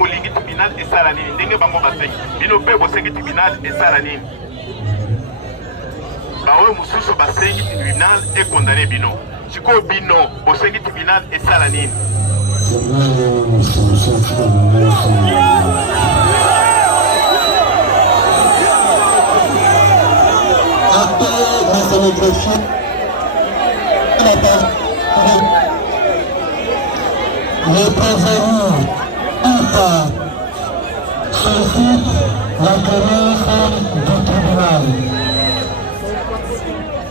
bolingi tribunal esala nini ndenge bango basengi bino pe bosengi tribunal esala nini baoyo mosusu basengi tribunal ekondane bino sikoyo bino bosengi tribunal esala nini les prévenus sollicite la clémence du tribunal.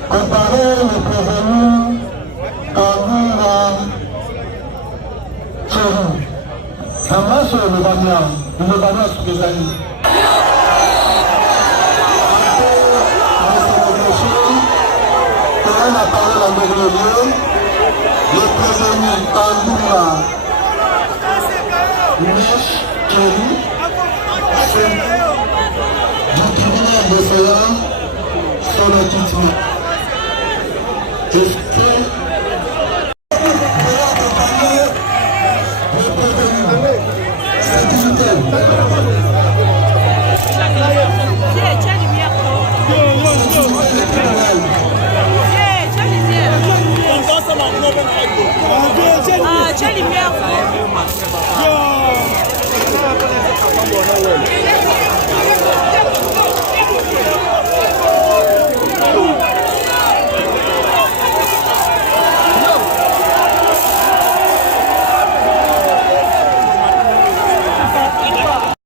Comparer les prévenus conduire à Chéri. Comment c'est le Bamia sur les amis? La parole à Méglolieu, le prévenu Andoua, Niche Chéri, du tribunal de Féa, sur le titre. Est-ce que le prévenu,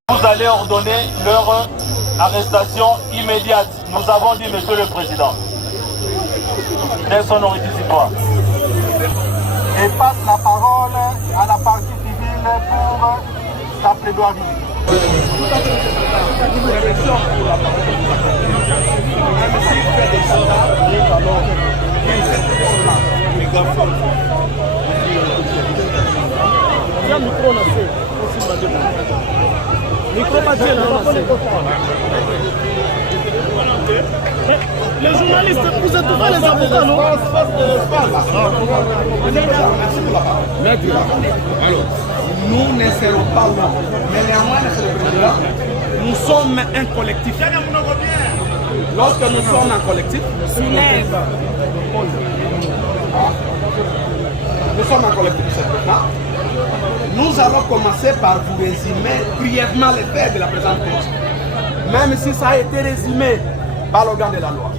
Vous allez ordonner leur arrestation immédiate. Nous avons dit, Monsieur le Président. Dès son pas. Et passe la parole à la partie civile pour sa plaidoirie. Les journalistes, vous êtes devant les avocats, non? Alors, nous ne serons pas là. Mais néanmoins, Monsieur le Président, nous sommes un collectif. Lorsque nous sommes un collectif, nous sommes un collectif, nous allons commencer par vous résumer brièvement les faits de la présente cause. Même si ça a été résumé par l'organe de la loi.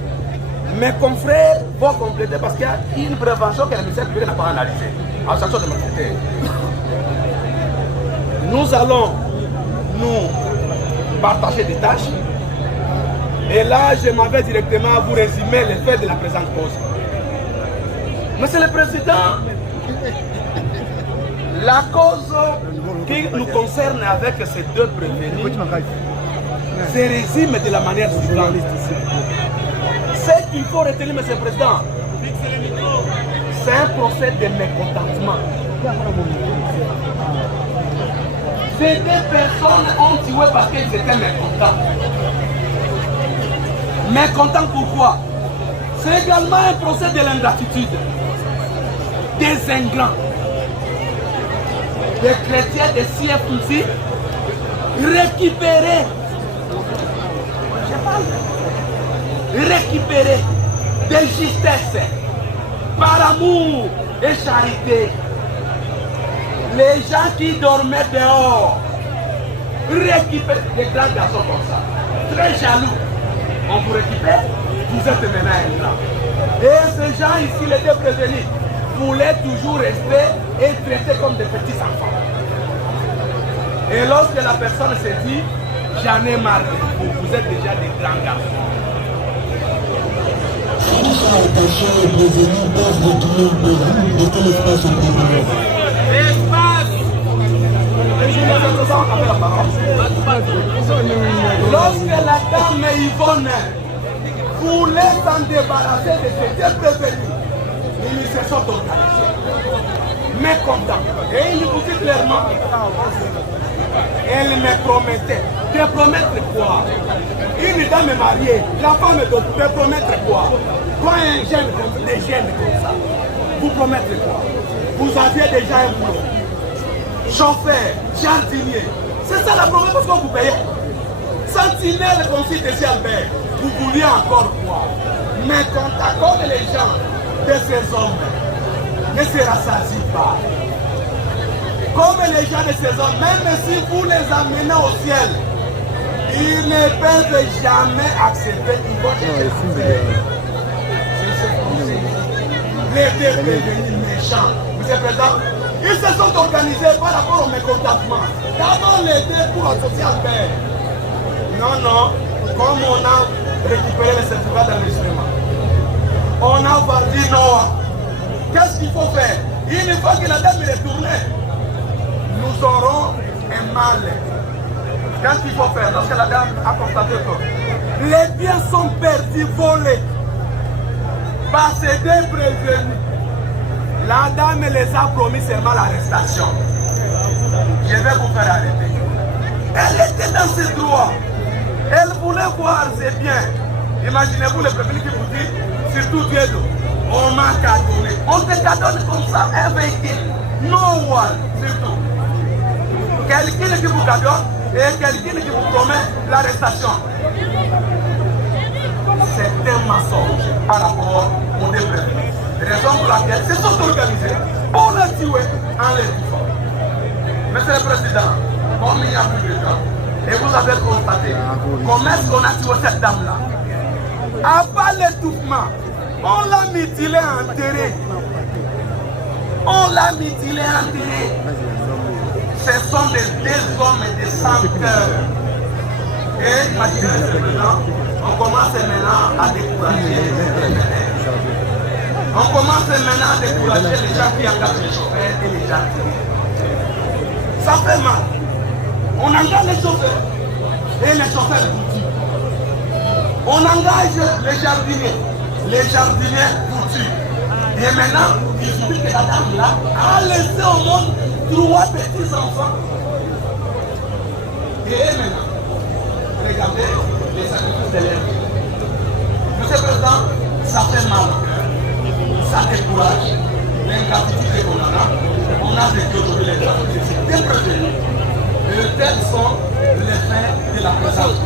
Mes confrères vont compléter parce qu'il y a une prévention que le ministère public n'a pas analysée en sanction de l'autorité. Nous allons nous partager des tâches. Et là, je m'en vais directement vous résumer les faits de la présente cause. Monsieur le Président, la cause qui nous concerne avec ces deux prévenus se résume de la manière suivante. Ce qu'il faut retenir, Monsieur le Président, c'est un procès de mécontentement. Ces deux personnes ont tué parce qu'ils étaient mécontents. Mécontents pourquoi? C'est également un procès de l'ingratitude, des ingrats, des chrétiens de CFMC récupérer des justesses par amour et charité. Les gens qui dormaient dehors récupèrent des grands garçons comme ça, très jaloux. On vous récupère, vous êtes maintenant ingrats. Et ces gens ici, les deux prévenus, voulaient toujours rester et traiter comme des petits enfants. Et lorsque la personne s'est dit, j'en ai marre de vous, vous êtes déjà des grands garçons. Comment sont attachés les prévenus peuvent retourner au Pérou? De quel espace on peut venir? Lorsque la dame Yvonne voulait s'en débarrasser de ces deux prévenus, ils se sont organisés, mécontents. Et il vous dit clairement, elle me promettait. De promettre quoi? Une dame mariée, la femme de promettre quoi? Quand un jeune comme des jeunes comme ça, vous promettez quoi? Vous aviez déjà un boulot. Chauffeur, jardinier, C'est ça la promesse parce qu'on vous payait. Sentinelle Conseil de Albert, vous vouliez encore quoi? Mais quand t'accordes les gens de ces hommes, ne se rassasient pas. Comme les gens de ces hommes, même si vous les amenez au ciel, ils ne peuvent jamais accepter. Ils vont chercher les deux devenus méchants. Monsieur le Président, ils se sont organisés par rapport au mécontentement. D'abord les deux pour associer Albert. Non, non, comme on a récupéré les certificats d'enregistrement, on a vendu Noah. Qu'est-ce qu'il faut faire? Une fois que la dame est retournée, nous aurons un mal. Qu'est-ce qu'il faut faire? Lorsque la dame a constaté que les biens sont perdus, volés par ces deux prévenus, la dame les a promis seulement l'arrestation. Je vais vous faire arrêter. Elle était dans ses droits. Elle voulait voir ses biens. Imaginez-vous le prévenu qui vous dit, surtout Dieu, on m'a cadonné. On te cadonne comme ça, un véhicule. No one, surtout. Quelqu'un qui vous cadonne et quelqu'un qui vous promet l'arrestation. C'est un mensonge par rapport aux deux prévenus. Raison pour laquelle ils se sont organisés pour le tuer en les tuant. Monsieur le Président, comme il n'y a plus de temps, et vous avez constaté comment est-ce qu'on a tué cette dame-là. Avant l'étouffement, on l'a mutilée enterrée. On l'a mutilée enterrée. Ce sont des hommes et des sans cœur. Et imaginez, Monsieur le Président, on commence maintenant à décourager les ménages. On commence maintenant à décourager les gens qui engagent les chauffeurs et les gens qui... Ça fait mal. On engage les chauffeurs et les chauffeurs foutus. On engage les jardiniers foutus. Et maintenant, il suffit que la dame là a laissé au monde 3 petits enfants. Et maintenant, regardez les sacrifices de l'air. Monsieur le Président, ça fait mal au cœur, ça décourage. L'ingratitude qu'on on a vécu aujourd'hui les gratuités. C'est prévenu. Et tels sont les faits de la présence.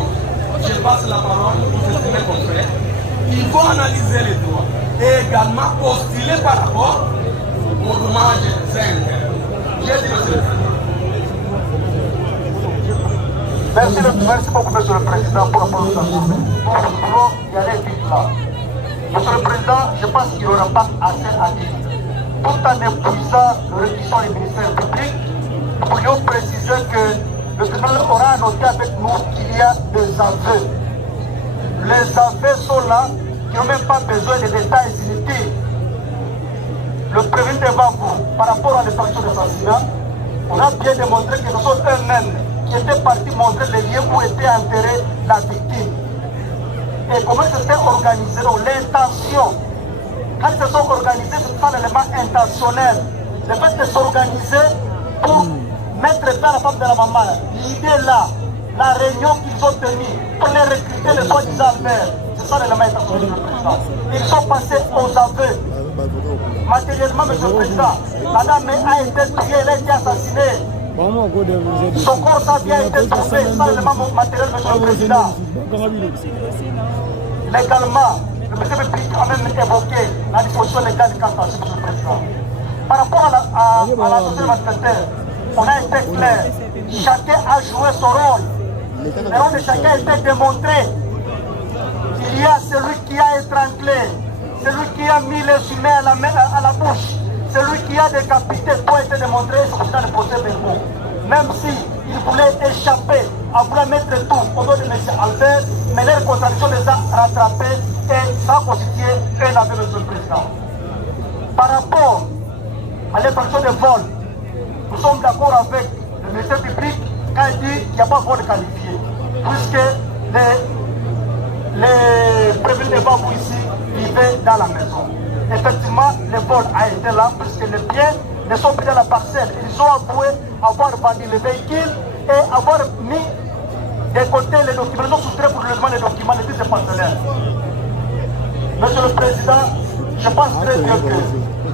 Je passe la parole aux estimés confrères qui vont analyser les droits et également postuler par rapport au dommage zinc. J'ai dit monsieur le Président. Merci beaucoup, Monsieur le Président, pour la présentation. Nous voulons y aller vite là. Monsieur le Président, je pense qu'il n'y aura pas assez à dire. Tout en épuisant le réquisition du ministère public, nous pourrions préciser que le tribunal aura noté avec nous qu'il y a des aveux. Les aveux sont là, qui n'ont même pas besoin de détails inutiles. Le prévenu devant vous, par rapport à l'effraction de l'assassinat, on a bien démontré que ce sont eux-mêmes qui étaient partis montrer les lieux où était enterrée la victime. Et comment c'était organisé, donc l'intention. Quand ils se sont organisés, c'est pas l'élément intentionnel. Le fait de s'organiser pour mettre fin à la femme de la maman, l'idée là, la réunion qu'ils ont tenue pour les recruter, les soi-disant Albert, c'est ça l'élément intentionnel du président. Ils sont passés aux aveux. Matériellement, monsieur le Président, la dame a été tuée, elle a été assassinée. Son corps a bien été trouvé, c'est ça l'élément matériel, monsieur le Président. Légalement, le président public a même évoqué la disposition légale du canton, monsieur le Président. Par rapport à la société maternelle, on a été clair. Chacun a joué son rôle. Le rôle de chacun a été démontré. Il y a celui qui a étranglé, celui qui a mis les humains à la bouche, celui qui a décapité, tout a été démontré, c'est dans le procès verbaux. Même s'il voulait échapper à vouloir mettre tout au dos de M. Albert, mais les contradictions les a rattrapés et ça a constitué un aveu de M. le Président. Par rapport à l'infraction de vol, nous sommes d'accord avec le ministère public quand il dit qu'il n'y a pas de vol qualifié, puisque les prévenus devant vous ici vivaient dans la maison. Effectivement, le vol a été là, puisque les biens ne sont plus dans la parcelle. Ils ont avoué avoir vendu le véhicule et avoir mis de côté les documents, ils ont soustrait pour le logement les documents de tous ses partenaires. Monsieur le Président, je pense très bien que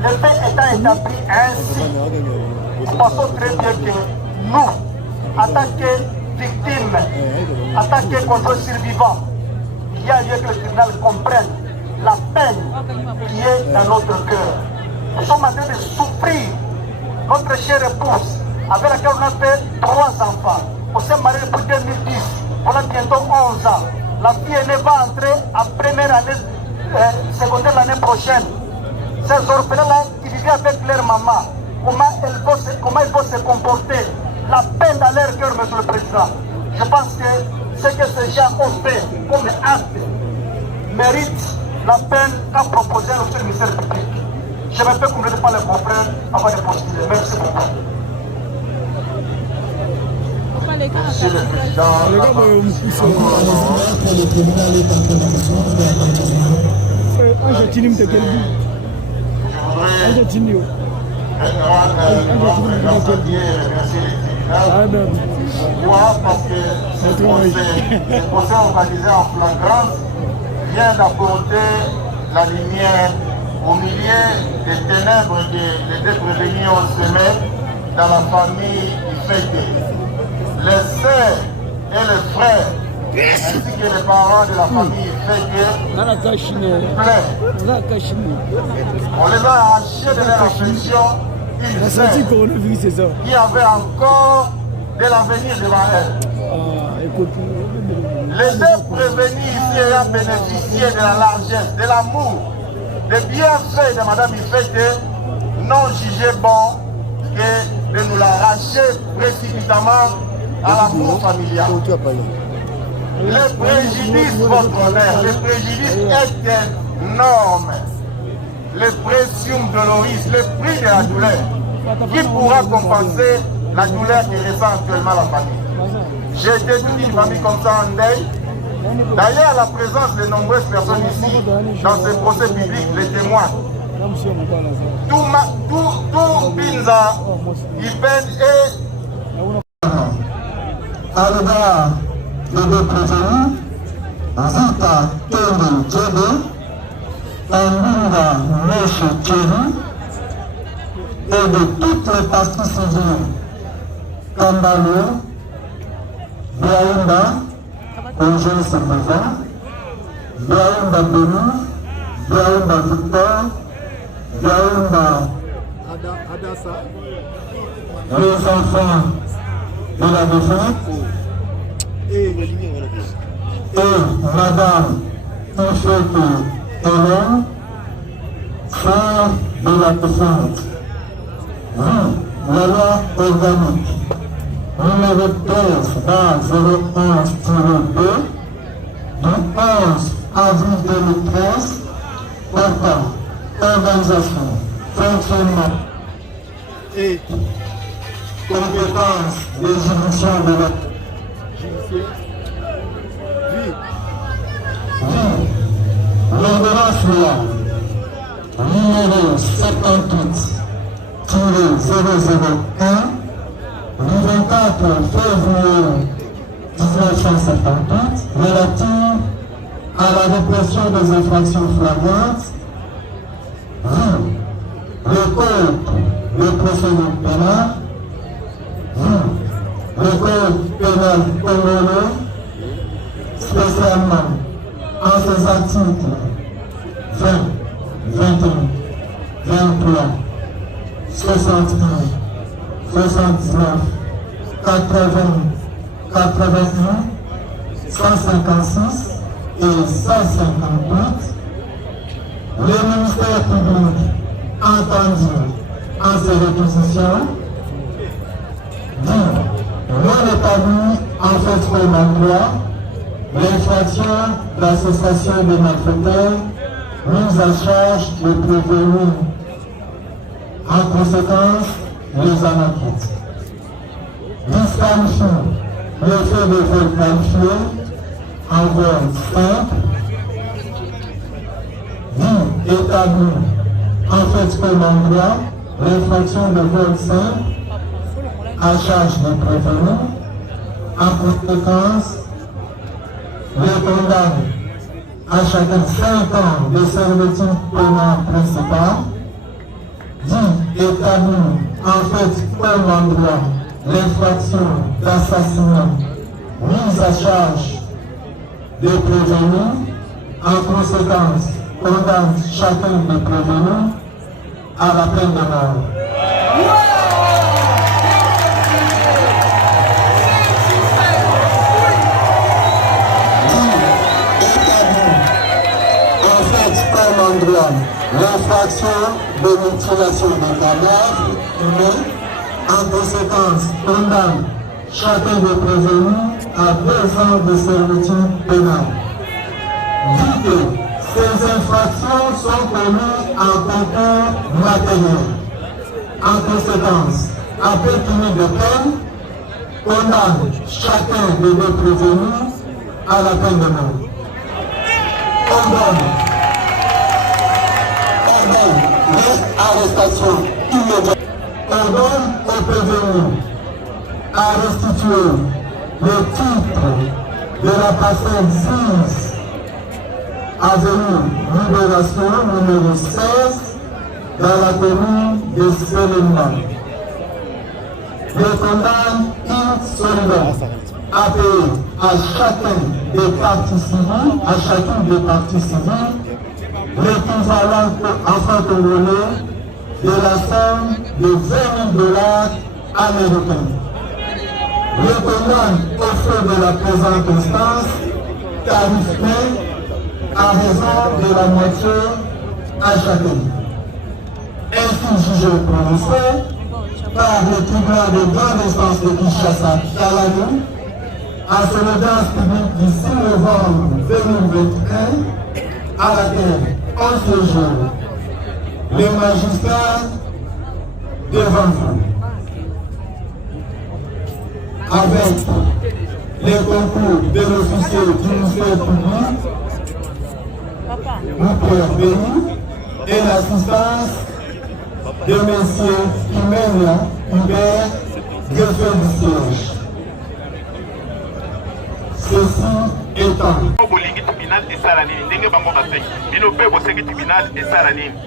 le fait étant établi ainsi, nous pensons très bien que nous, en tant que victime, en tant que contrôle survivant, il y a lieu que le tribunal comprenne la peine qui est dans notre cœur. Nous sommes en train de souffrir. Notre chère épouse, avec laquelle on a fait 3 enfants, on s'est marié depuis 2010, on a bientôt 11 ans. La fille aînée va entrer en première année secondaire l'année prochaine. Ces orphelins-là qui vivaient avec leur maman, comment ils vont se comporter, la peine dans leur cœur, monsieur le Président. Je pense que ce que ces gens ont fait comme acte mérite la peine qu'a proposé notre ministère public. Je me fais complètement pas les confrères avant de postuler. Merci beaucoup. Monsieur le Président, le tribunal est en communication. Pourquoi? Parce que ce procès organisé en flagrance vient d'apporter la lumière au milieu des ténèbres des déprevenus ont semé dans la famille Ifeke. Les sœurs et les frères, ainsi que les parents de la famille Ifeke, pleurent. On les a arrachés de leur affection une sœur qui avait encore de l'avenir devant elle. Les deux prévenus ici ayant bénéficié de la largesse, de l'amour, des bienfaits de Mme Ifeke, n'ont jugé bon que de nous l'arracher précipitamment à l'amour familial. Le préjudice, votre honneur, le préjudice est énorme. Le précium doloris, le prix de la douleur, qui pourra compenser la douleur qui ressent actuellement la famille. J'ai été toute une famille comme ça en deuil. D'ailleurs, la présence de nombreuses personnes ici, dans ce procès public, les témoins, tout Binza, Iben et À l'égard des deux prévenus, Zita Kende Djebe, Mbinga Meche Thierry, et de toutes les parties civiles, Kambalo, Biaïmba, Angèle Sembeza, Biaïmba Beni, Biaïmba Victor, Biaïmba les enfants de la défunte et Madame Ifeke Hélène, frère de la défunte. La loi organique numéro 13/01/2 du 11 avril 2013 portant organisation, fonctionnement et compétences des juridictions de la l'ordonnance loi numéro 78-001 du 24 février 1978 relative à la répression des infractions flagrantes, le code de procédure pénale, le code pénal congolais, spécialement en ses articles 20, 21, 23, 61, 79, 80, 81, 156 et 158, le ministère public entendu en ces réquisitions dit non établi en fait comme en droit l'infraction d'association des malfaiteurs mise à charge de prévenir. En conséquence, les anarchistes disqualifient le fait de vol qualifié en vol simple, dit établi en fait comme en droit l'infraction de vol simple à charge de prévenir. En conséquence, les condamne à chacun 5 ans de servitude pénale principale, dit établi en fait comme en droit l'infraction d'assassinat mise à charge des prévenus. En conséquence, condamne chacun des prévenus à la peine de mort. En fait, comme en droit, l'infraction de mutilation des cadavres humains, en conséquence, condamne chacun des prévenus à 2 ans de servitude pénale. Dit que ces infractions sont commises en concours matériel. En conséquence, après puni de peine, condamne chacun des 2 prévenus à la peine de mort. Ordonne l'arrestation immédiate. Ordonne aux prévenus à restituer le titre de la parcelle 6 avenue Libération numéro 16 dans la commune de Séléma. Le condamne insolvent à payer à chacune des parties civiles, l'équivalent en francs congolais de la somme de 20 000 $ américains. Le condamne au feu de la présente instance, tarif plein, à raison de la moitié à chacun. Ainsi jugé prononcé par le tribunal de grande instance de Kinshasa Kalani à son audience publique du 6 novembre 2021 à laquelle on séjourne les magistrats devant vous avec les concours de l'officier du ministère public Pierre Béni et l'assistance de M. Kimenia Hubert, greffier du siège. Ceci étant. bolingi tribunal esala nini ndenge bango basengi bino mpe bosengi tribunal esala nini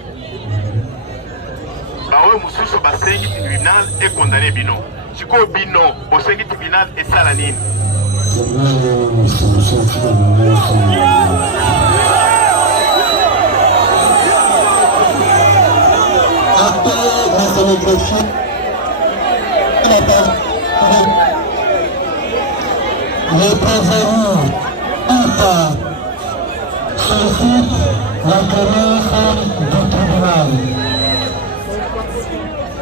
baoyo mosusu basengi tribunal ekondane bino sikoyo bino bosengi tribunal esala nini. Après la scénographie, les prévenus par sollicitent la connaissance du tribunal.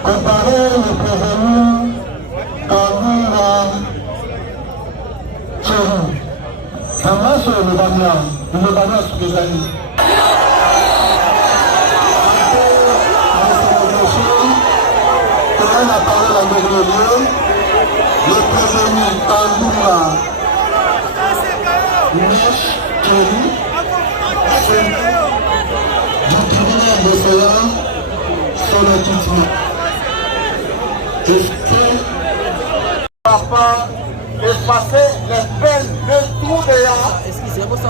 Comparer les prévenus Kangura Tchéri. Ça marche le Bania sous les années. La parole à Gourmelier, le prévenu Kangura Mesh Tchéri, du tribunal de Soya, sur le titre. Papa, effacer les peines de tout déant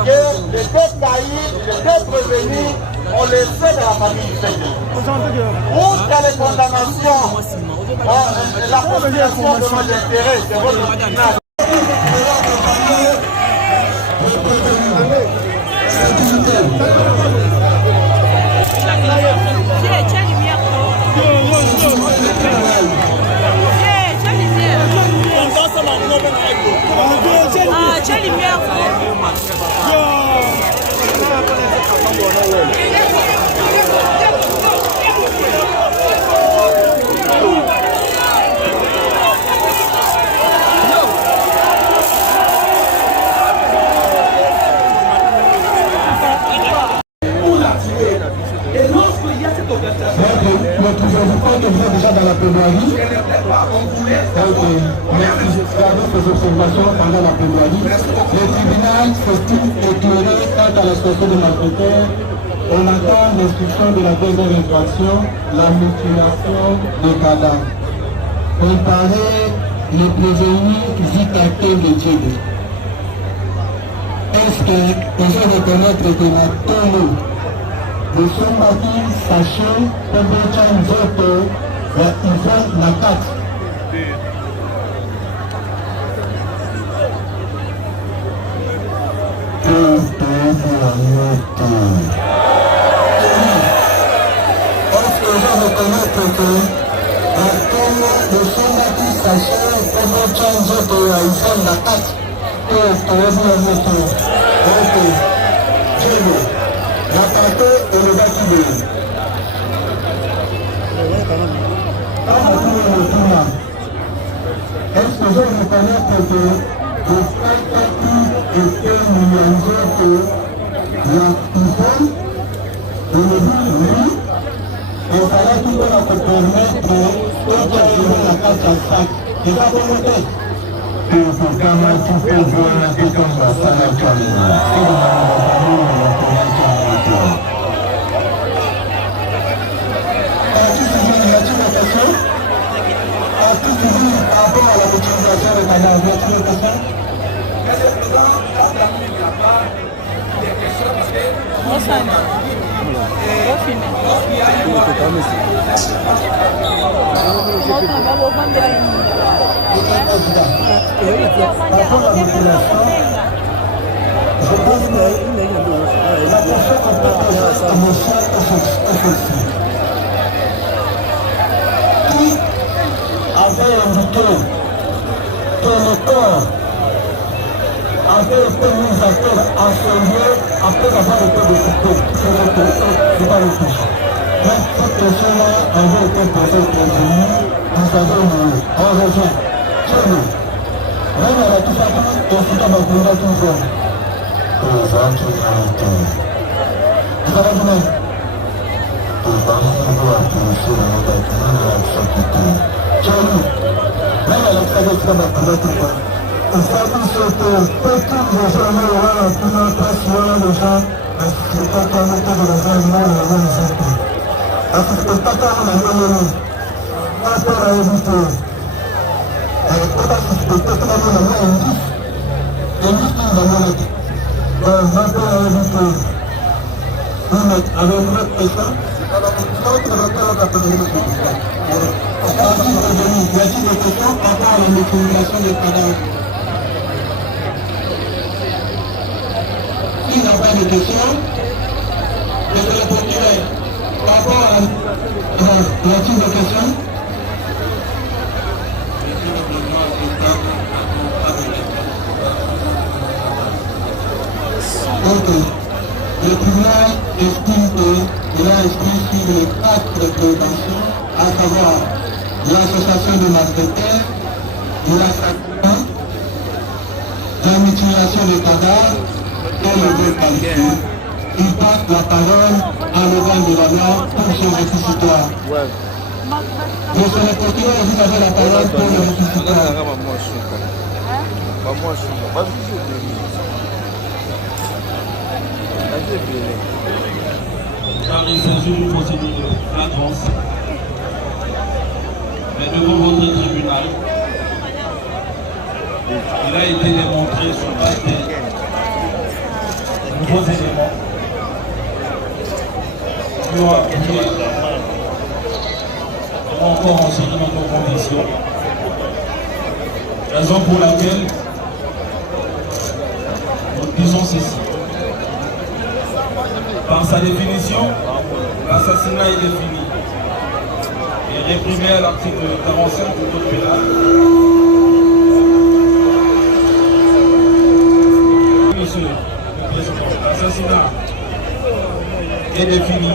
que les 2 caïds, les 2 prévenus ont laissé dans la famille du Seigneur. Outre les condamnations, la considération de nos intérêts, c'est votre tribunal. Ne trouvez-vous pas que vous êtes déjà dans la plaidoirie? Ok, merci. Gardons ces observations pendant la plaidoirie. Le tribunal s'estime éclairé quant à la situation de malfaiteurs. On attend l'instruction de la 2e infraction, la mutilation des cadavres. Comparer les prévenus Zikake de Djébé. Est-ce que vous allez reconnaître que la Tono de Sombaki Saché Pembecha Nzoto Ivan Nakat haïtienne la 4 que la tantôt et le bâtiment. Est-ce que je reconnais que le spectacle était mélangé que la people et le oui, et ça va tout à te permettre de faire la carte à sac. Et ça va monter. Pour quand même tout faire jouer un peu comme ça, ça va être comme ça. Et on va parler de la convention européenne. Par rapport à l'utilisation des canaux, vous avez une question? Par rapport à la population, je pense que la question qu'on peut poser à M. Effectif. Qui avait indiqué que le corps avait été mis à terre à ce lieu après avoir été découpé sur le territoire de touche. Mais cette question-là avait été posée au président, nous avons dit, on revient chez nous. Même à la tout simplement, on s'est dans ma boule toujours. Les gens qui ont été. Vous avez dit non? Les gens qui ont été sur la rédaction de la société. Chez nous, même à l'extérieur de ma boule toujours. Il s'agit surtout de toutes les journées où on a pu notre assurer les gens à ce que la qualité de la vie humaine est la même. À ce que pas comme la même pas pour la éviter. Elle peut pas suspecter que la même indice. Indice qui va nous mettre. Donc, pas pour la éviter. Nous mettre avec notre question. Alors, il faut que le docteur va poser une question. Ensuite, y a-t-il des questions par rapport à l'utilisation des cadavres? Il n'y a pas de questions. Je vais répondre par rapport à la type de questions. Ok. Le tribunal estime qu'il a inscrit sur les 4 préventions, à savoir l'association de malfaiteurs, l'assassinat, la mutilation des cadavres, et le vol qualifié. Il passe la parole à l'organe de la loi pour son réquisitoire. Monsieur le procureur, vous avez la parole pour le réquisitoire. Car il s'agit d'une procédure de flagrance. Mais devant votre tribunal, il a été démontré sur base des nouveaux éléments qui ont appuyé encore enseigné dans nos conditions. Raison pour laquelle nous disons ceci. Par sa définition, l'assassinat est défini et réprimé à l'article 45 du Code pénal. Monsieur le Président, l'assassinat est défini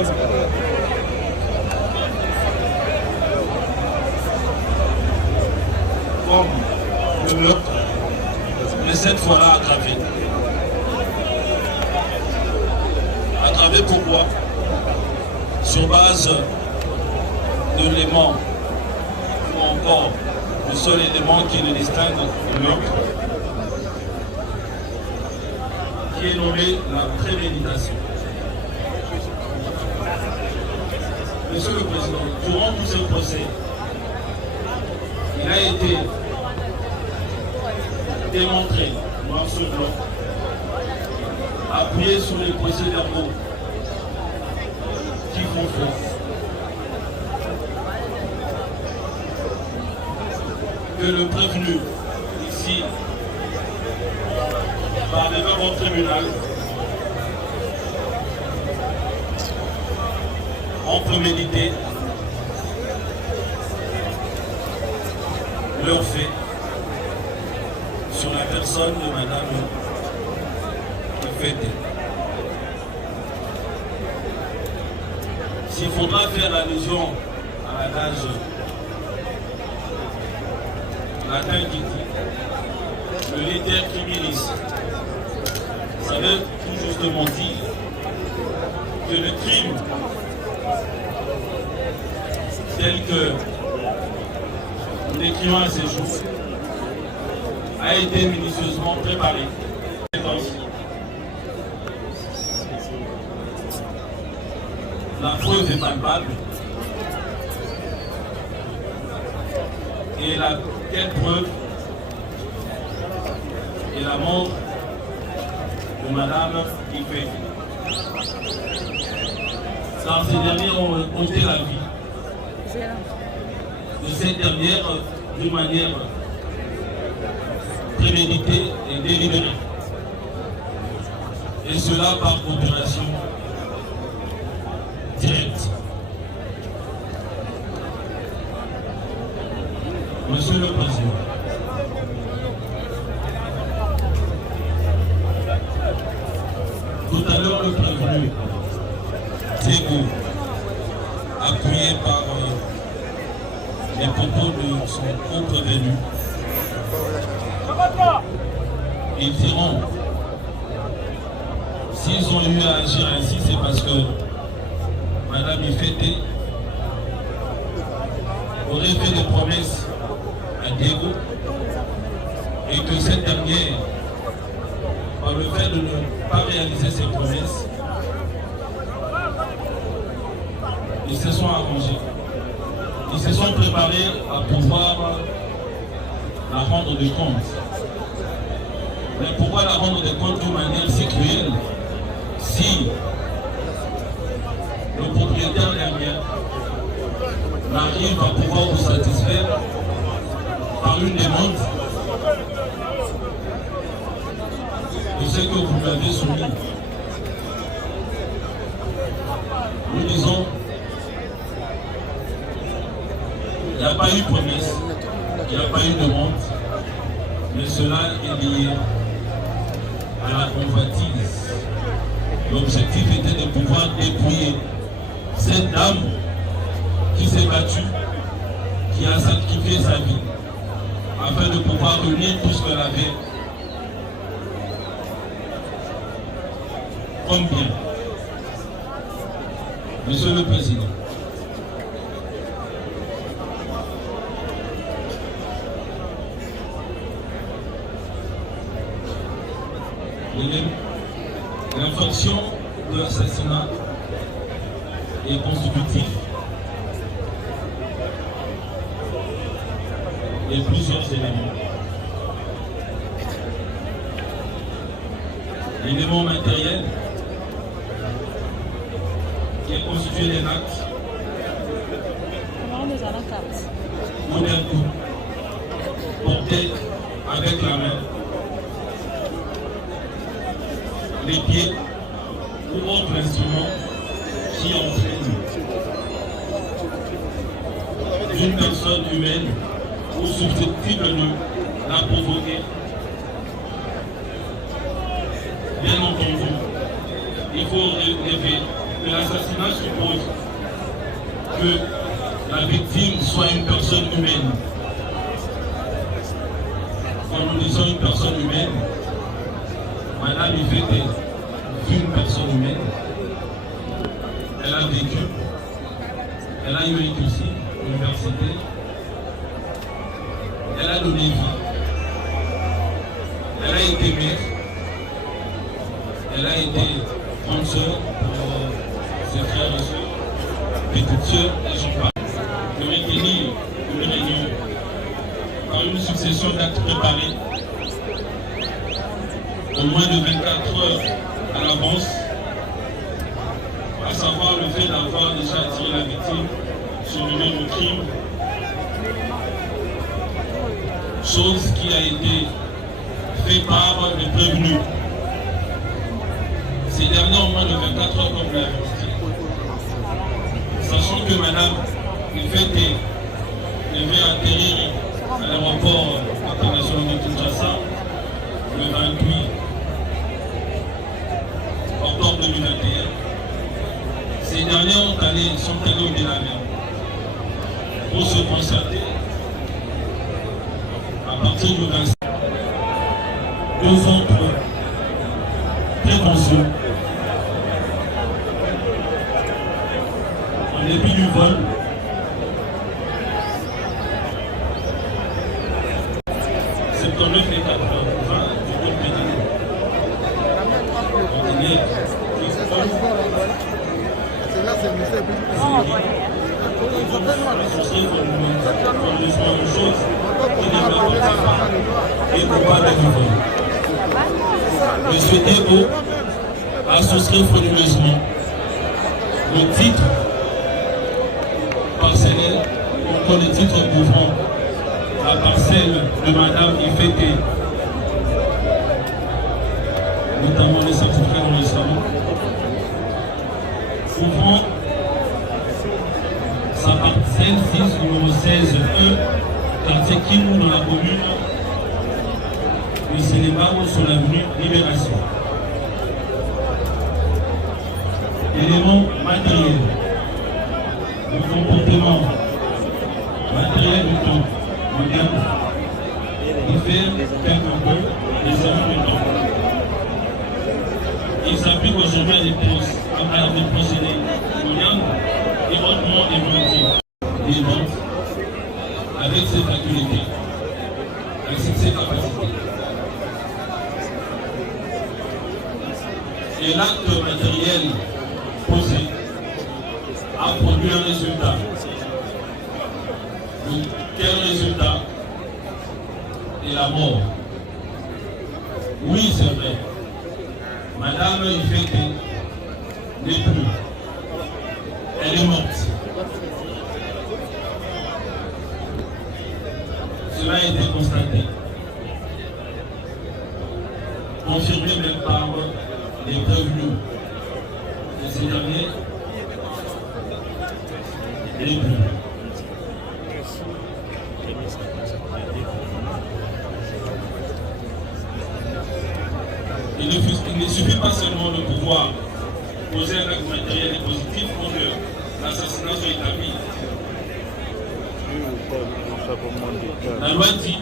comme le meurtre, mais cette fois-là aggravé. Aggravé pourquoi? Sur base de l'élément, ou encore le seul élément qui le distingue du meurtre, qui est nommé la préméditation. Monsieur le Président, durant tous ces procès, il a été démontré, noir sur blanc, appuyé sur les procès-verbaux qui font foi, que le prévenu, ici, par devant mon tribunal, ont prémédité leur fait sur la personne de Madame Ifete. S'il faudra faire allusion à l'adage latin qui dit le leader criminis, ça veut tout justement dire que le crime tel que nous décrivons à ces jours a été minutieusement préparé. La preuve est palpable. Et quelle preuve est la mort de Madame Ifete. Car ces derniers ont ôté la vie de cette dernière d'une manière préméditée et délibérée. Et cela par opération directe. Monsieur le Président, tout à l'heure le prévenu Diego, appuyé par les propos de son co-prévenu, ils diront, s'ils ont eu à agir ainsi, c'est parce que Madame Ifete aurait fait des promesses à Diego et que cette dernière, par le fait de ne pas réaliser ses promesses, ils se sont arrangés. Ils se sont préparés à pouvoir la rendre des comptes. Mais pourquoi la rendre des comptes d'une manière si cruelle si le propriétaire derrière n'arrive à pouvoir vous satisfaire par une demande de ce que vous lui avez soumis? Nous disons, il n'y a pas eu promesse, il n'y a pas eu demande, mais cela est lié à la convoitise. L'objectif était de pouvoir dépouiller cette dame qui s'est battue, qui a sacrifié sa vie, afin de pouvoir réunir tout ce qu'elle avait comme bien. Monsieur le Président, l'infraction de l'assassinat est constitutive de plusieurs éléments. L'élément matériel qui est constitué d'un acte ou d'un coup porté avec la main, les pieds ou autre instrument qui entraîne une personne humaine ou susceptible de la provoquer. Bien entendu, il faut relever que l'assassinat suppose que la victime soit une personne humaine. Quand nous disons une personne humaine, Madame Ifete fut une personne humaine. Elle a vécu, elle a eu aussi l'université, elle a donné vie, elle a été mère, elle a été grande sœur pour ses frères et sœurs, petite sœur et j'en parle. De retenir une réunion par une succession d'actes préparés au moins de 24 heures à l'avance, à savoir le fait d'avoir déjà attiré la victime sur le lieu du crime, chose qui a été faite par les prévenus. Ces derniers ont moins de 24 heures comme la victime. Sachant que Madame Ifete devait atterrir à l'aéroport international de Kinshasa derniers sont allés au de la mer pour se concerter à partir du 25. Deux autres préventions. En dépit du vol, c'est comme le fait 80 du code pénal. Monsieur Ego a souscrit frauduleusement le titre parcellaire, encore le titre couvrant la parcelle de Madame Ifete, notamment les certificats d'enregistrement, couvrant sa parcelle 6 numéro 16E, quartier Kimou dans la commune de Sénégal sur l'avenue Libération. Éléments matériels, le comportement matériel du temps moderne, diffère quelque peu des services du temps. Il s'applique aujourd'hui à des procédés modernes et hautement évolutifs. Des ventes avec ses facultés, avec ses capacités. Et l'acte matériel posé a produit un résultat. Donc, quel résultat? Et la mort. Oui, c'est vrai. Madame Ifete n'est plus. Elle est morte. Cela a été constaté. Confirmé même par les prévenus. Et ces derniers n'est plus. Il ne suffit pas seulement de pouvoir poser un acte matériel et positif pour que l'assassinat soit établi. La loi dit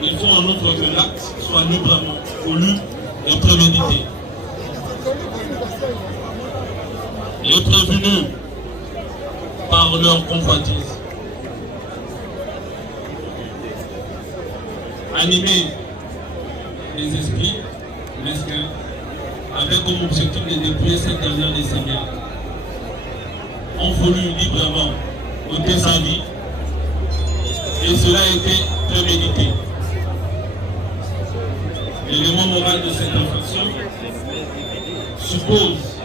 qu'il faut en outre que l'acte soit librement voulu et prémédité. Les prévenus par leur convoitise, animés les esprits mesquins, avec comme objectif de dépouiller cette dernière décennie, ont voulu librement ôter sa vie, et cela a été prémédité. L'élément moral de cette infraction suppose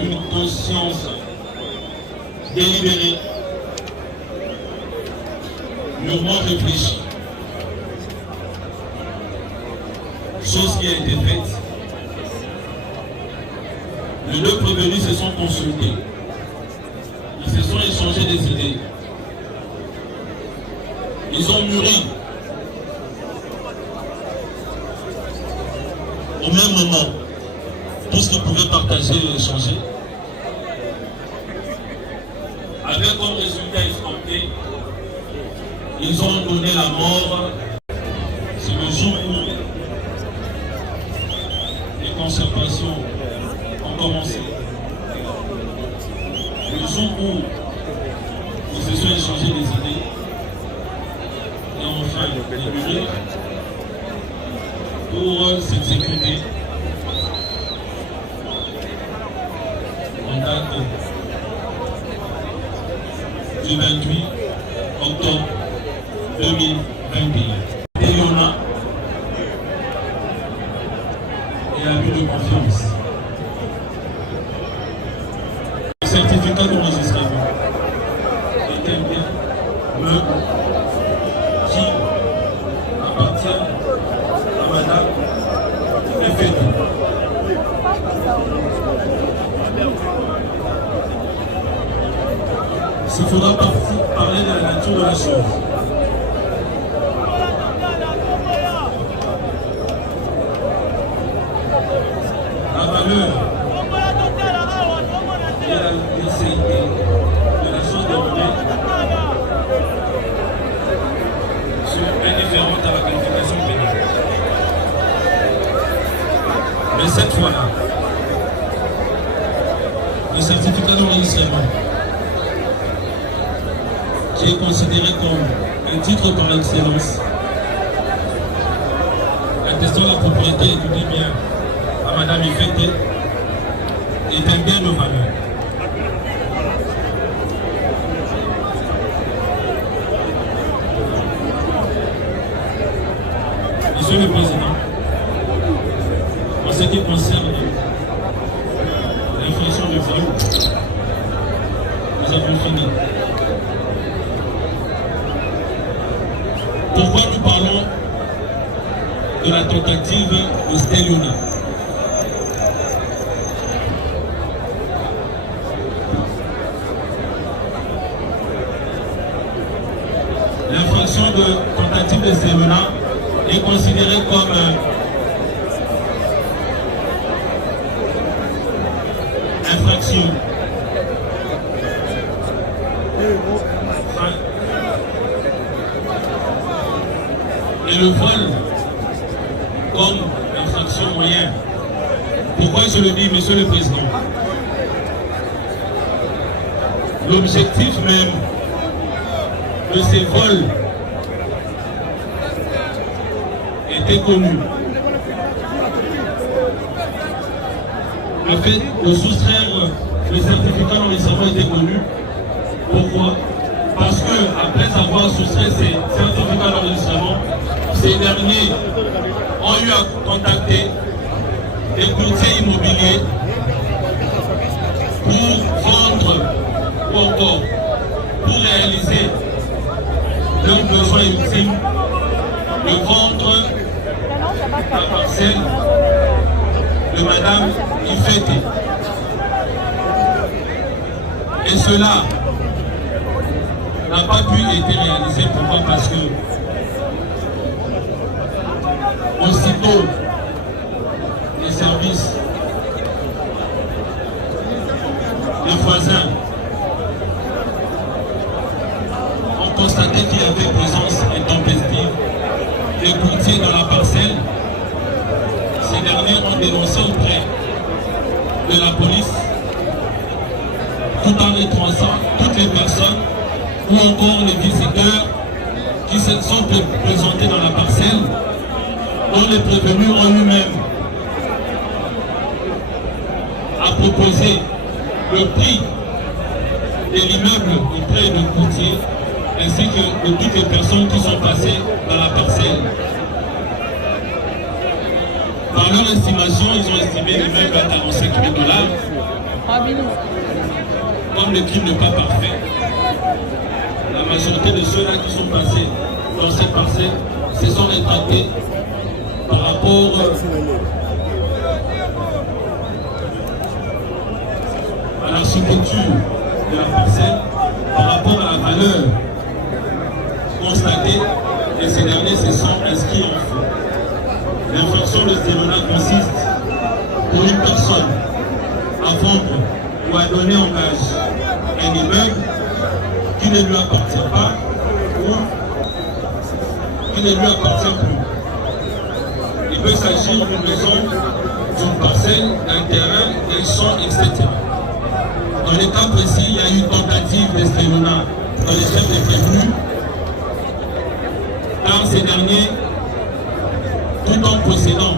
une conscience délibérée, mûrement réfléchie. Chose qui a été faite. Les deux prévenus se sont consultés. Ils se sont échangés des idées. Ils ont mûri. Au même moment, tout ce qu'ils pouvaient partager et échanger, avec comme résultat escompté, ils ont donné la mort. C'est le jour où les concertations ont commencé. Le jour où ils se sont échangés des idées et enfin libérés pour s'exécuter en date du 28 octobre 2021. Téléona et abus de confiance. Le certificat d'enregistrement est un bien meuble qui appartient à Madame Ifete. Il faudra parler de la nature de la chose. La valeur et la Mais cette fois-là, le certificat d'enregistrement, qui est considéré comme un titre par excellence, attestant la propriété du bien à Madame Ifete, est un bien de valeur. Monsieur le Président, en ce qui concerne l'infraction de viol, nous avons fini. Pourquoi nous parlons de la tentative de Stelliuna? L'infraction de tentative de Stelliuna est considérée comme infraction. Et le vol comme infraction moyenne. Pourquoi je le dis, Monsieur le Président? L'objectif même de ces vols était connu. Le fait de soustraire le certificat d'enregistrement était connu. Pourquoi? Parce que après avoir soustrait ces certificats d'enregistrement, ces derniers ont eu à contacter des courtiers immobiliers pour vendre ou encore pour réaliser leurs besoins ultimes, de vendre la parcelle de Madame Ifete. Et cela n'a pas pu être réalisé. Pourquoi? Parce que aussitôt les services, les voisins ont constaté qu'il y avait présence intempestive des courtiers dans la parcelle. Ces derniers ont dénoncé auprès de la police, tout en étrançant toutes les personnes ou encore les visiteurs qui se sont présentés dans la parcelle, dont les prévenus ont eux-mêmes à proposer le prix de l'immeuble auprès de courtiers ainsi que de toutes les personnes qui sont passées dans la parcelle. Par leur estimation, ils ont estimé l'immeuble à 45 000 $. Comme le crime n'est pas parfait, la majorité de ceux-là qui sont passés dans cette parcelle se sont rétractés par rapport à l'architecture de la parcelle, par rapport à la valeur constatée, et ces derniers se sont inscrits en faux. L'infraction de Stelliuna consiste pour une personne à vendre ou à donner en gage un immeuble qui ne lui appartient pas ou qui ne lui appartient plus. Il peut s'agir d'une maison, d'une parcelle, d'un terrain, d'un champ, etc. Dans le cas précis, il y a eu une tentative de Stelliuna dans les chefs des prévenus, car ces derniers, tout en possédant,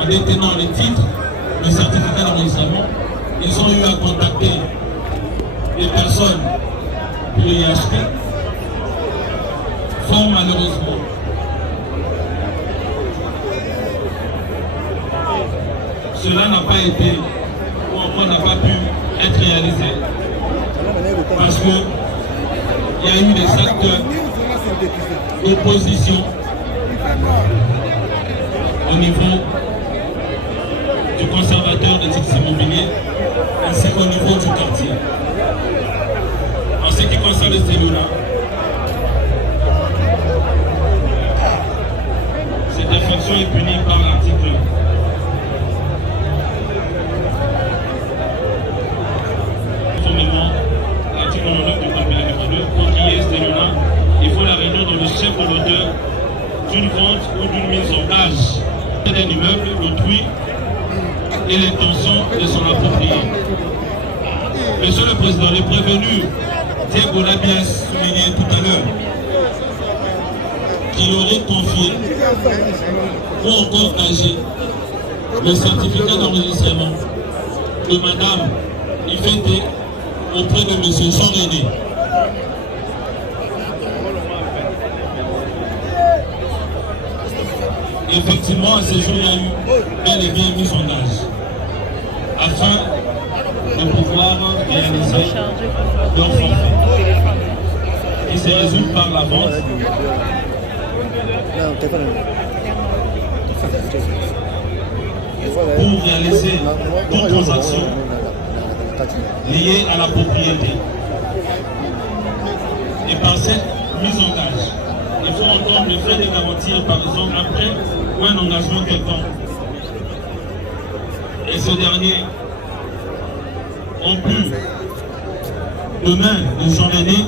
en détenant les titres, le certificat d'enregistrement, ils ont eu à contacter des personnes pour y acheter. Fort malheureusement, cela n'a pas été, ou encore n'a pas pu être réalisé, parce que il y a eu des actes d'opposition au niveau du conservateur des titres immobiliers ainsi qu'au niveau du quartier. En ce qui concerne le Stelliuna, cette infraction est punie par l'article 99 du code pénal du Québec. Pour qu'il y ait Stelliuna, il faut la réunion dans le chef de l'auteur d'une vente ou d'une mise en gage d'un immeuble d'autrui et l'intention de s'en approprier. Monsieur le Président, les prévenus, Diego l'a bien souligné tout à l'heure, qu'il aurait confié ou encore gagé le certificat d'enregistrement de Madame Ifete auprès de Monsieur Jean-René. Effectivement, à ce jour, il y a eu bel et bien mis en âge afin de pouvoir réaliser leur forfait qui se résume par la vente pour réaliser toute transaction liée à la propriété. Et par cette mise en gage, il faut entendre le fait de garantir, par exemple, après ou un engagement quelconque. Et ce dernier, en plus de main de Jean-René,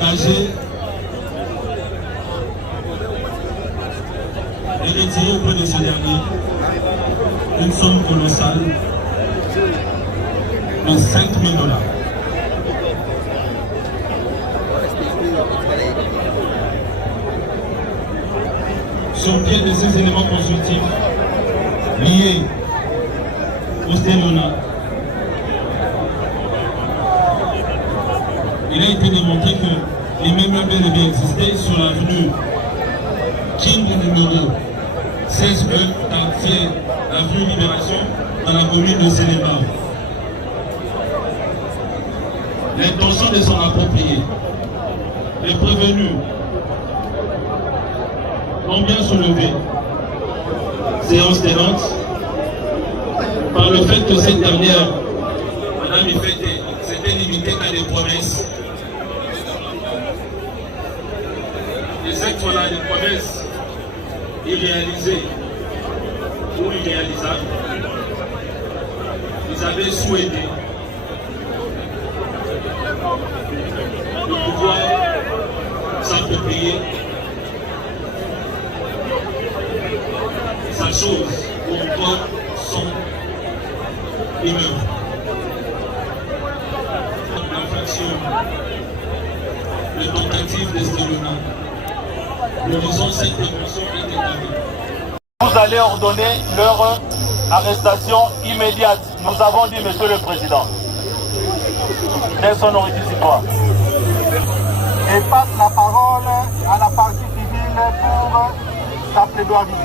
gagé et retiré auprès de ce dernier une somme colossale de 5 000 $. Sur pied de ces éléments constructifs liés au Stelona, il a été démontré que l'immeuble bel et bien existait sur l'avenue King numéro 16E, quartier avenue Libération, dans la commune de Sénébar. L'intention de s'en approprier. Les prévenus ont bien soulevé, séance tenante, par le fait que cette dernière, Madame Ifete, s'était limitée à des promesses. Et cette fois-là, des promesses irréalisées ou irréalisables. Ils avaient souhaité de pouvoir s'approprier sa chose ou encore son immeuble. L'infraction, les tentatives d'Estelona, l'horizon cette prévention est établie. Vous allez ordonner leur arrestation immédiate. Nous avons dit, Monsieur le Président, dès son réquisitoire. Et passe la parole à la partie civile pour sa plaidoirie.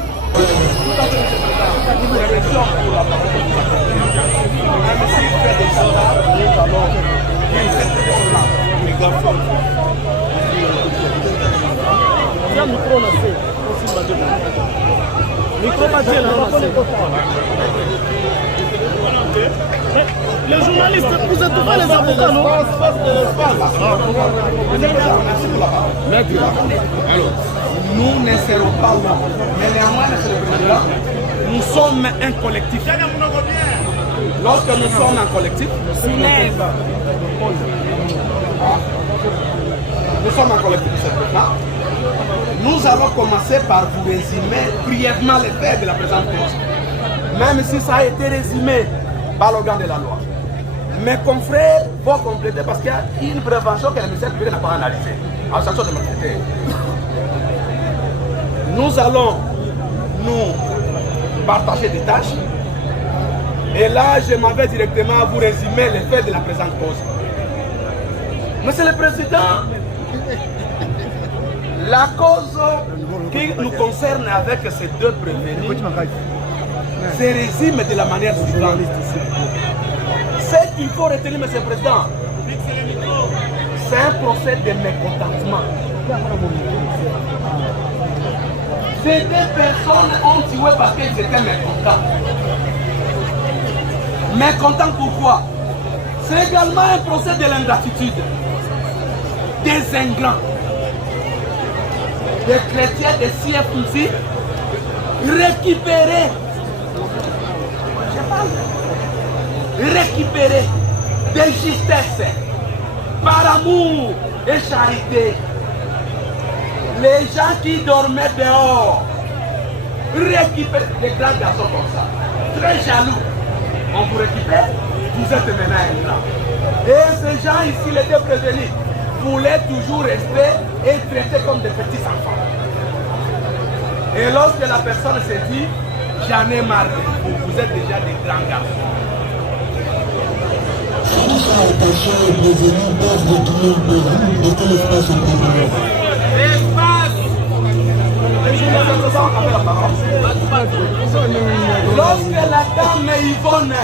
Les journalistes, vous êtes pas les avocats, non? Alors, nous ne serons pas là. Mais néanmoins, nous sommes un collectif. Lorsque nous sommes un collectif, nous sommes un collectif, nous allons commencer par vous résumer brièvement les faits de la présente cause. Même si ça a été résumé par l'organe de la loi. Mes confrères vont compléter parce qu'il y a une prévention que le ministère public n'a pas analysée en sanction de mortalité. Nous allons nous partager des tâches. Et là, je m'en vais directement vous résumer les faits de la présente cause. Monsieur le Président, la cause qui nous concerne avec ces deux prévenus se résume de la manière suivante. Ce qu'il faut retenir, Monsieur le Président, c'est un procès de mécontentement. Ces deux personnes ont tué parce qu'ils étaient mécontents. Mécontents pourquoi? C'est également un procès de l'ingratitude, des ingrats, des chrétiens de CFMC récupérer des justesses par amour et charité. Les gens qui dormaient dehors récupèrent des grands garçons comme ça. très jaloux. On vous récupère, vous êtes maintenant un grand. Et ces gens ici, les deux prévenus, voulaient toujours rester et traiter comme des petits enfants. Et lorsque la personne s'est dit, j'en ai marre de vous, vous êtes déjà des grands garçons. Lorsque la dame Yvonne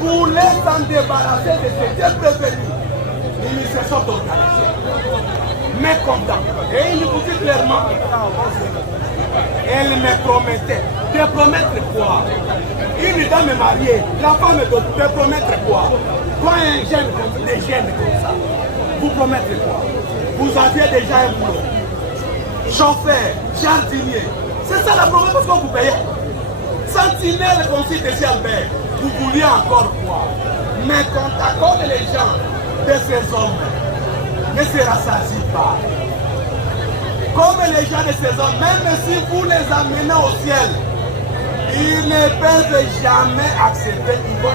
voulait s'en débarrasser de ces deux prévenus, ils se sont organisés, mécontents. Et il vous dit clairement, elle me promettait. Te promettre quoi? Une dame mariée, la femme te promettre quoi? Toi, un jeune comme des jeunes comme ça, vous promettez quoi? Vous aviez déjà un boulot. Chauffeur, jardinier. C'est ça la promesse parce qu'on vous payait. Sentinelle conseil de Albert, vous vouliez encore quoi? Mais quand accorde les gens de ces hommes, ne se rassasient pas. Comme les gens de ces hommes, même si vous les amenez au ciel, ils ne peuvent jamais accepter. Ils vont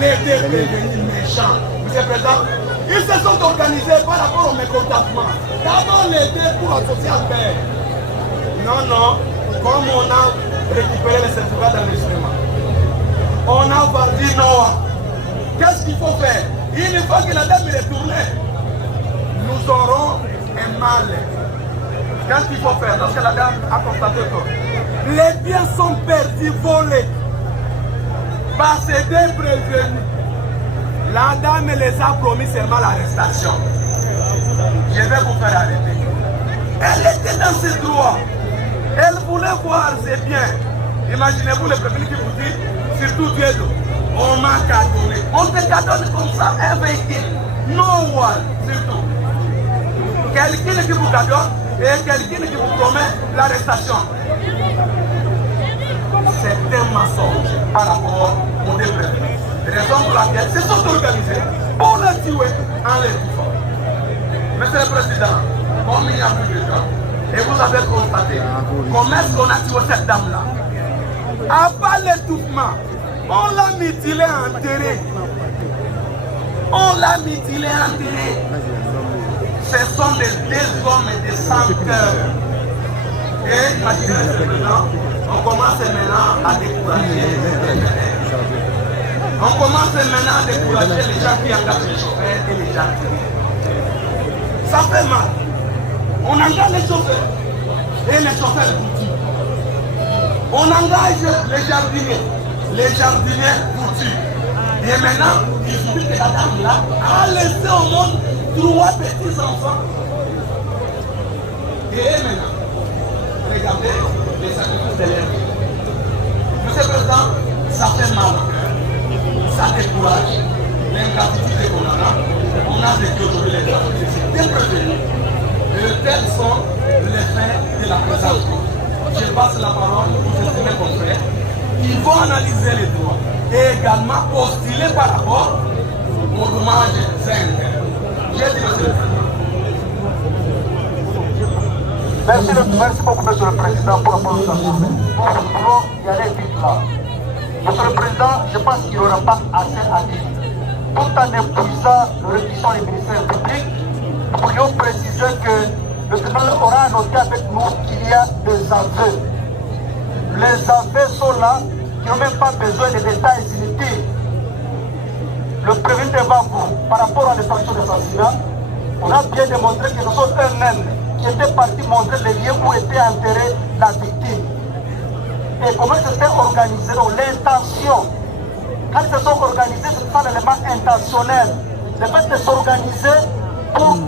les deux devenus méchants. Monsieur le Président, ils se sont organisés par rapport au mécontentement. D'abord les deux pour associer Albert. Non, non, comme on a récupéré les certificats d'enregistrement, on a vendu Noah. Qu'est-ce qu'il faut faire? Une fois que la dame est retournée, nous aurons un mal. Qu'est-ce qu'il faut faire lorsque la dame a constaté que les biens sont perdus, volés par ces deux prévenus? La dame les a promis seulement l'arrestation. Je vais vous faire arrêter. Elle était dans ses droits. Elle voulait voir ses biens. Imaginez-vous le prévenu qui vous dit, surtout Dieu, on m'a cadonné. On te cadonne comme ça, un véhicule. No one, surtout. Quelqu'un qui vous cadonne et quelqu'un qui vous promet l'arrestation. C'est un mensonge par rapport aux deux prévenus. Raison pour laquelle ils se sont organisés pour le tuer en les tuant. Monsieur le Président, comme il n'y a plus de temps, et vous avez constaté comment est-ce qu'on a tué cette dame-là. Avant l'étouffement, on l'a mutilée, enterrée. On l'a mutilée, enterrée. Ce sont des deux hommes et des sans cœurs. Et imaginez, Monsieur le Président, on commence maintenant à décourager. On commence maintenant à décourager les gens qui engagent les chauffeurs et les jardiniers. Ça fait mal. On engage les chauffeurs et les chauffeurs foutus. On engage les jardiniers foutus. Et maintenant, il suffit que la dame là a laissé au monde 3 petits enfants. Et maintenant, regardez les sacrifices de l'air. Monsieur le Président, ça fait mal. Ça décourage l'ingratitude qu'on a. On a vécu aujourd'hui l'ingratitude. C'est prévenu. Et tels sont les faits de la présence. Je passe la parole aux estimés confrères qui vont analyser les droits et également postuler par rapport aux dommages internes. J'ai dit monsieur le Président. Merci beaucoup, Monsieur le Président, pour la présentation. Nous pouvons y aller vite là. Monsieur le Président, je pense qu'il n'y aura pas assez à dire. Tout en épuisant le réquisition du ministère public, nous pourrions préciser que le tribunal aura noté avec nous qu'il y a des aveux. Les aveux sont là, qui n'ont même pas besoin de détails inutiles. Le prévenu devant vous, par rapport à l'extraction des assassinats, on a bien démontré que ce sont eux-mêmes qui étaient partis montrer les lieux où était enterrée la victime. Et comment c'était organisé, l'intention. Quand ils se sont organisés, c'est pas l'élément intentionnel. Le fait de s'organiser pour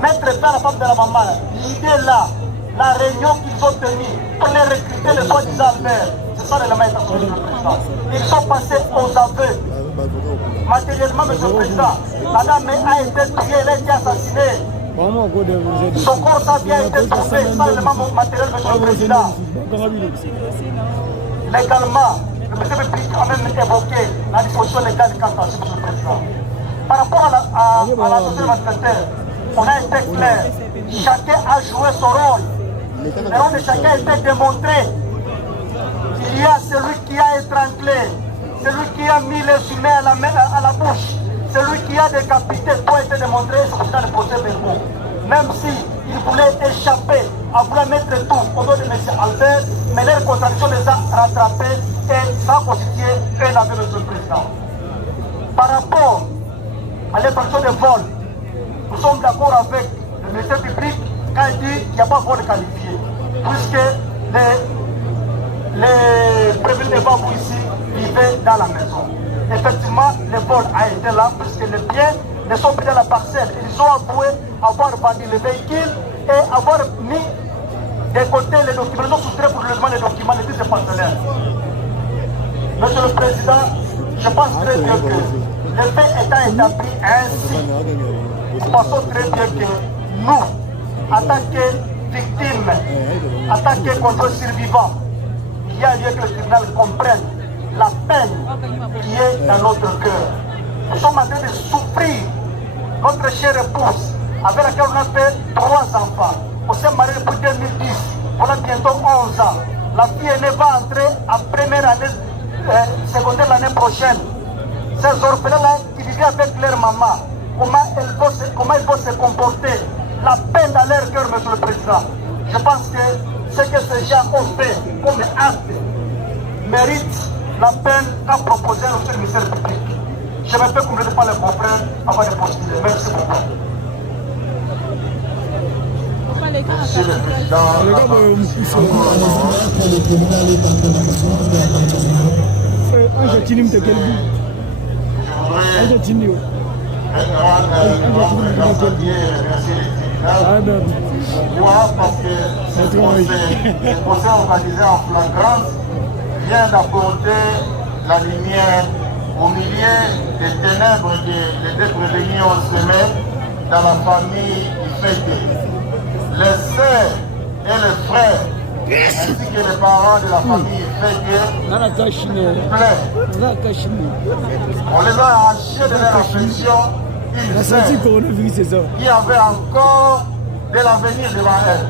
mettre fin à la femme de la maman, l'idée là, la réunion qu'ils ont tenue pour les recruter, les soi-disant mères, c'est ça l'élément intentionnel du président. Ils sont passés aux aveux. Matériellement, monsieur le Président, la dame a été tuée, elle a été assassinée. Son corps a bien été trouvé, c'est ça l'élément matériel, monsieur le Président. Légalement, le président public a même évoqué la disposition légale du canton, monsieur le Président. Par rapport à la société maternelle, on a été clair. Chacun a joué son rôle. Le nom de chacun était démontré. Il y a celui qui a étranglé, celui qui a mis les humains à la bouche, celui qui a décapité, tout a été démontré sur le procès verbaux. Même si il voulait échapper, à vouloir mettre tout au dos de M. Albert, mais leur contradiction les a rattrapés et ça a constitué un aveu de M. le Président. Par rapport à l'infraction de vol, nous sommes d'accord avec le ministère public quand il dit qu'il n'y a pas de vol qualifié, puisque les prévenus de Babou ici vivaient dans la maison. Effectivement, le vol a été là, puisque les biens ne sont plus dans la parcelle. Ils ont avoué avoir vendu le véhicule et avoir mis de côté les documents. Ils ont soustrait pour le logement les documents des titres partenaires. Monsieur le Président, je pense très bien que le fait étant établi ainsi, nous pensons très bien que nous, en tant que victimes, en tant que contrôle survivants, il y a lieu que le tribunal comprenne la peine qui est dans notre cœur. Nous sommes en train de souffrir. Notre chère épouse, avec laquelle on a fait 3 enfants. On s'est marié depuis 2010. On a bientôt 11 ans. La fille aînée va entrer en première année secondaire l'année prochaine. Ces orphelins-là qui vivaient avec leur maman, comment ils vont se comporter? La peine dans leur cœur, Monsieur le Président. Je pense que ce que ces gens ont fait comme acte mérite la peine qu'a proposé le ministère public. Je me fais qu'on ne pas le comprendre avant de postuler. Merci beaucoup. Monsieur le Président, parce que ce procès organisé en flagrance vient d'apporter la lumière au milieu des ténèbres des deux prévenus ont semé dans la famille Ifeke. Les sœurs et les frères, ainsi que les parents de la famille Ifeke, pleurent. On les a arrachés de leur affection, une sœur qui avait encore de l'avenir devant elle.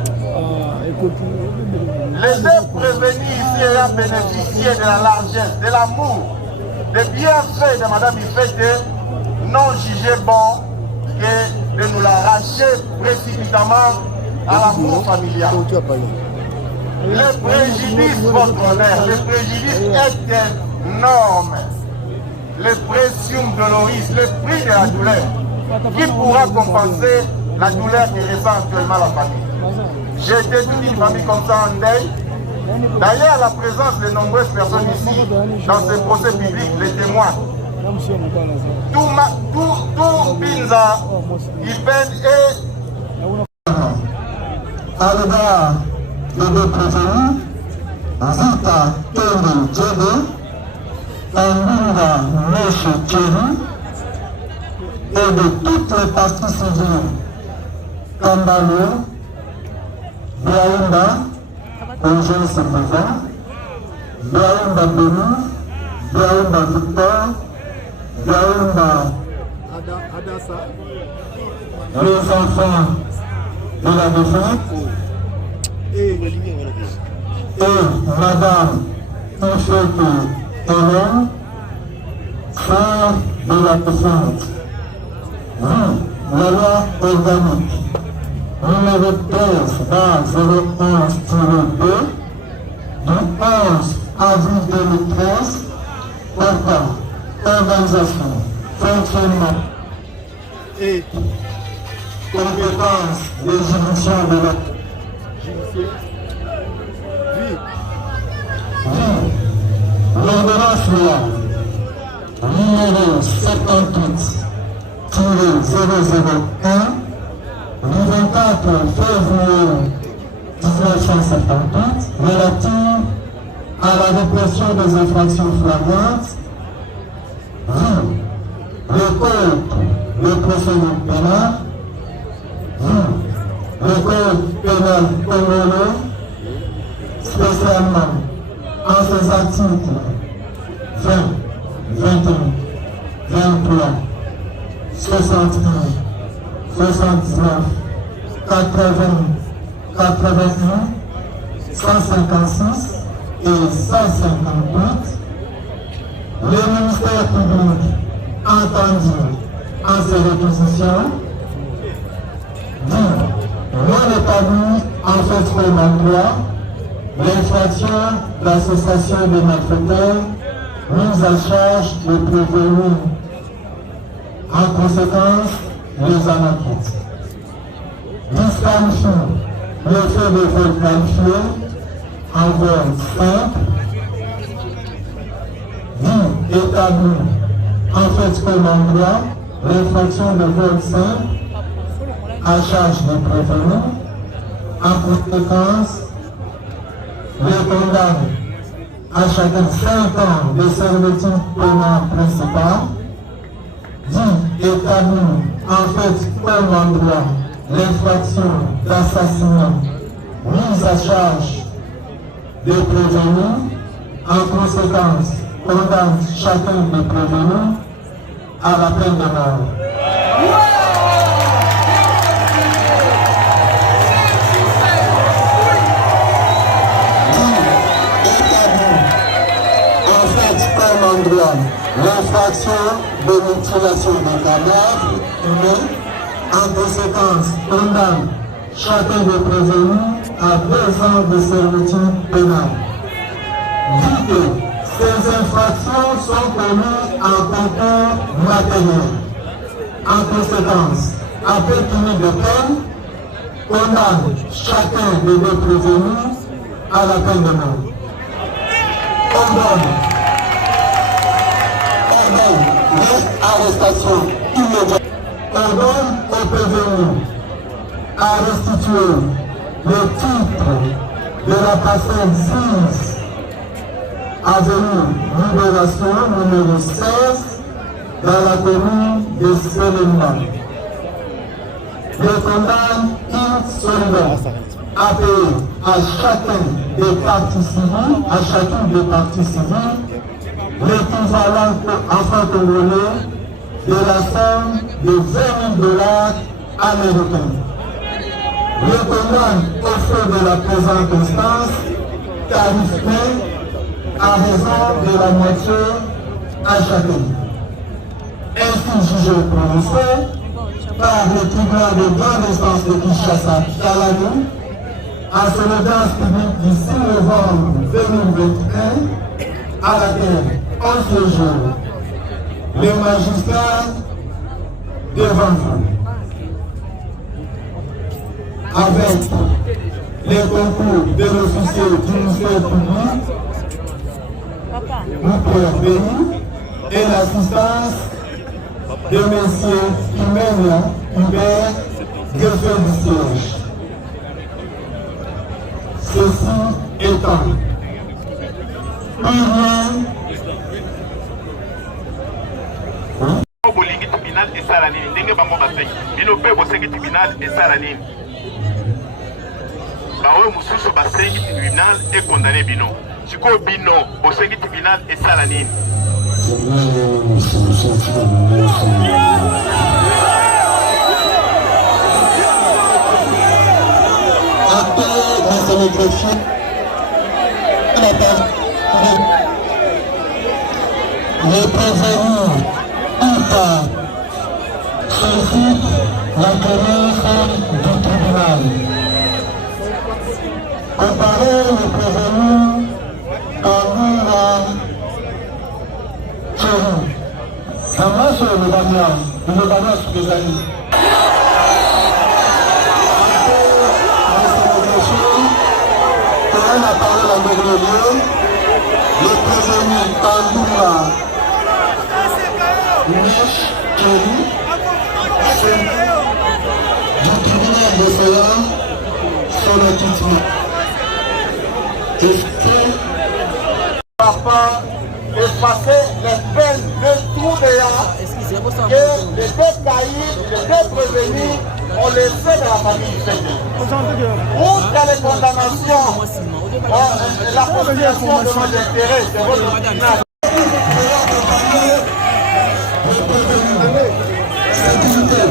Les deux prévenus ici ayant bénéficié de la largesse, de l'amour, des bienfaits de Mme Ifeke, n'ont jugé bon que de nous l'arracher précipitamment à l'amour familial. Le préjudice, votre honneur, le préjudice est énorme. Le précium doloris, le prix de la douleur, qui pourra compenser la douleur qui ressent actuellement la famille. J'ai été toute une famille comme ça en deuil. D'ailleurs, la présence de nombreuses personnes ici, dans ce procès public, les témoins, tout Binza, Iben et à l'égard de deux prévenus, Zita Kende Djede, Mbinga Meche Thierry, et de toutes les parties civiles, Kambalo, Biaïmba, Angèle Sembeza, Biaïmba Beni, Biaïmba Victor, Biaïmba les enfants de la défunte et Madame Ifeke Hélène, frère de la défunte. La loi organique numéro 13/011-2 du 11 avril 2013 portant organisation, fonctionnement et compétence des juridictions de la l'ordonnance loi numéro 78-001 du 24 février 1978 relative à la répression des infractions flagrantes, le code de procédure pénale, le code pénal congolais, spécialement en ses articles 20, 21, 23, 61, 79, 80, 81, 156 et 158, le ministère public entendu en ces réquisitions dit non établi en fait comme endroit l'infraction d'association des malfaiteurs mise à charge de prévenir. En conséquence, les anarchistes disqualifient le fait de vol qualifié en vol simple, dit établi en fait comme endroit l'infraction de vol simple à charge des prévenus. En conséquence, les condamne à chacun 5 ans de servitude pénale principale, dit établi en fait comme endroit l'infraction d'assassinat mise à charge des prévenus. En conséquence, condamne chacun des prévenus à la peine de mort. L'infraction de mutilation des cadavres humains, en conséquence, condamne chacun des prévenus à 2 ans de servitude pénale. Dit que ces infractions sont commises en concours matériel. En conséquence, après puni de peine, condamne chacun des 2 prévenus à la peine de mort. Arrestation immédiate. Ordonne au prévenu à restituer le titre de la parcelle 6 avenue Libération numéro 16 dans la commune de Séléma. Le condamne insolvent à payer à chacun des parties civiles, à chacune des parties civiles, l'équivalent en francs congolais de la somme de 20 000 $ américains. Le condamne au fait de la présente instance, tarif plein, à raison de la moitié à chacun. Ainsi jugé prononcé par le tribunal de grande instance de Kinshasa, Kalani, à son audience publique du 6 novembre 2021, à laquelle en ce jour, les magistrats devant vous, avec les concours de l'officier du ministère public, Pierre Béni, et l'assistance de M. Emmanuel Hubert, greffier du siège. Ceci étant, bolingi tribunal esala nini ndenge bango basengi bino mpe bosengi tribunal esala nini baoyo mosusu basengi tribunal ekondane bino sikoyo bino bosengi tribunal esala nini les prévenus sollicite la connaissance du tribunal. Comparer le prévenu comme la chérie. Ça marche le Bania sur les amis. Pour la parole à Méglolieu, le prévenu Kandoura Niche Kelly du tribunal de cela son acquittement. Papa, effacer les peines de tout béat que les 2 caïds, les 2 prévenus ont laissé de la famille du Seigneur. Outre les condamnations, la conspiration de nos intérêts, c'est votre tribunal. Sécurité.